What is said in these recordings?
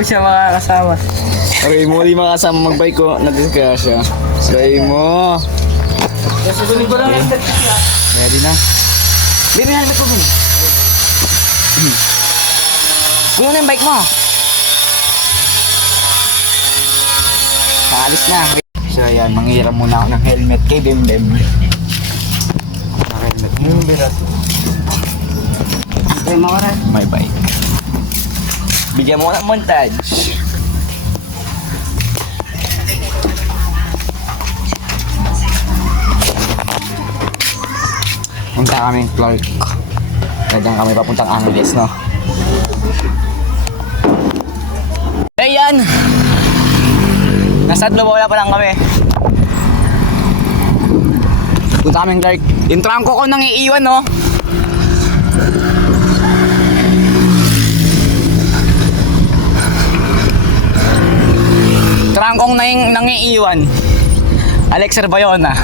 Siya makakasama. Aray mo, di makasama magbike ko. Nadisgrasya. Aray mo. Susunod ko lang helmet ko siya. Ready na? Baby, helmet ko din. Ano na yung bike mo? Paalis na. So ayan, manghiram muna ako ng helmet kay Bembem. Helmet mo yung birat. Ay, mga rin. My bike. Bigyan mo ng montage. Punta kami Clark. Diyan kami papuntang Angeles, no? Ayan! Nasa Adlobola pa lang kami. Punta kami Clark. Yung trangko ko nang iiwan, no? Trangkong nangiiwan. Alex Bayona.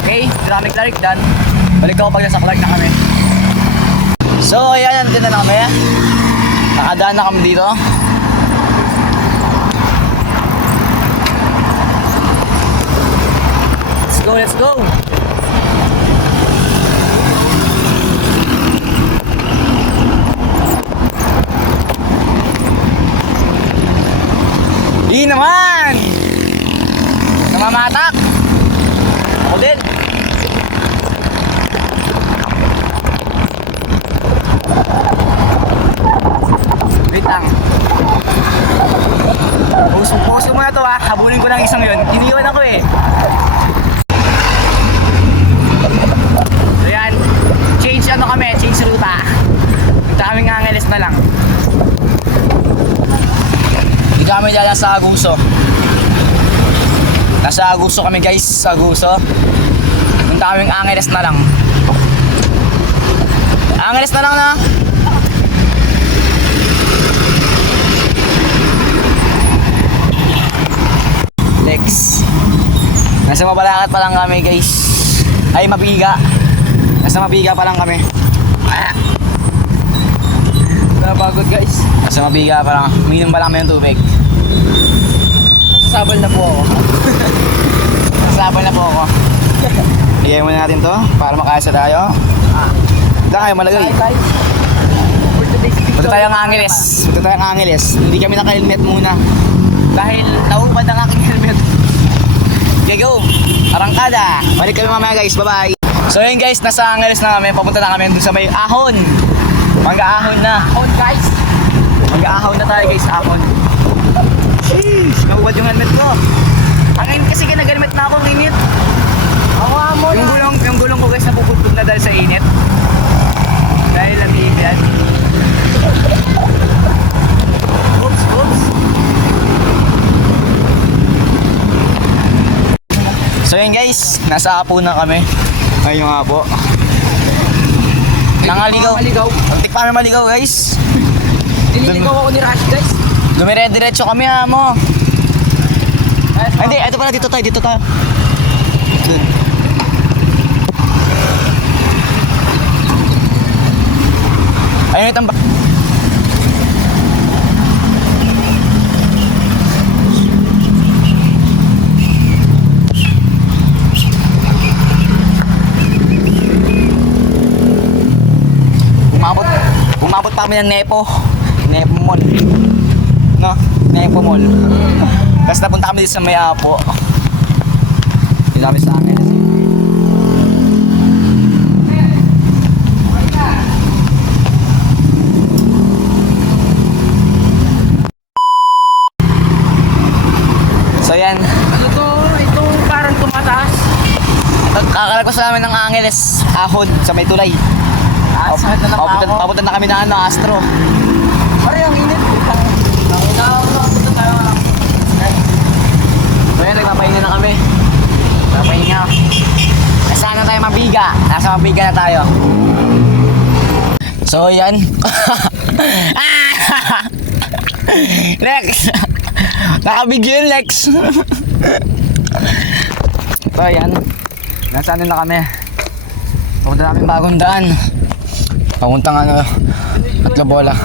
Okay, Dramic Clark dan. Balik ako pag nasa Clark na kami. So ayan, nandun na kami. Nakadaan na kami dito. Let's go, let's go! Hindi naman! Namamatak! Ako din! Wait lang. Puso mo na to ha. Habulin ko lang isang yun. Iniwan ako eh. So yan. Change ruta. Punta kaming Angeles na lang. Hindi kami dala sa Aguso. Nasa Aguso kami guys. Sa Aguso. Punta kaming Angeles na lang. Angeles na lang na. Lex. Nasa Mabalakat pa lang kami guys. Ay Mabiga. Nasa Mabiga pa lang kami. Napagod guys. Nasa Mabiga pa lang. Minum pa lang kami ng tubig. Nasasabal na po ako. Nasabal na po ako. Bigay muna natin to para makayasa tayo. Saan kayo malagay? Punta tayo ng Angeles. Punta tayo ng Angeles. Hindi kami naka-helmet muna. Dahil naubad ang aking helmet. Okay, go! Arangkada! Balik kami mamaya guys, bye-bye! So yun guys, nasa Angeles na kami. Papunta na kami dun sa may ahon. Mag-aahon na. Ahon guys. Mag-aahon na tayo guys, ahon. Sheesh! Naubad yung helmet ko. Ang init kasi kinagalmet na ako, ang init. Yung gulong ko guys, napuputput na dahil sa init. Dahil lamig yan. Oops, oops. So yun guys, nasa Apo na kami. Ayun yung Apo. Nangaligaw. Muntik pa kami maligaw guys. Nililigaw ako ni Rash guys. Dumire-diretso kami mo. Hindi, ito pala dito tayo. Dun. Ayun itong Umabot pa kami ng Nepo Mall. No? Nepo Mall. Tapos napunta kami dito sa may Apo. Dito kami sa akin. So yan. Ano to? Ito parang tumataas. Kakalagos namin ng Angeles. Ahon sa may tulay. Sakit na ako. Papunta na kami na Astro. Pare, ang init. Punta tayo lang. So yan, nagpapahinga na kami. Nagpapahinga. Nasaan na tayo Mabiga? Nasa Mabiga na tayo. So, yan. Lex! Nakabigyo yun, Lex. So, yan. Nasaan na kami? Pupunta namin bagong daan. Papuntang Atlabola.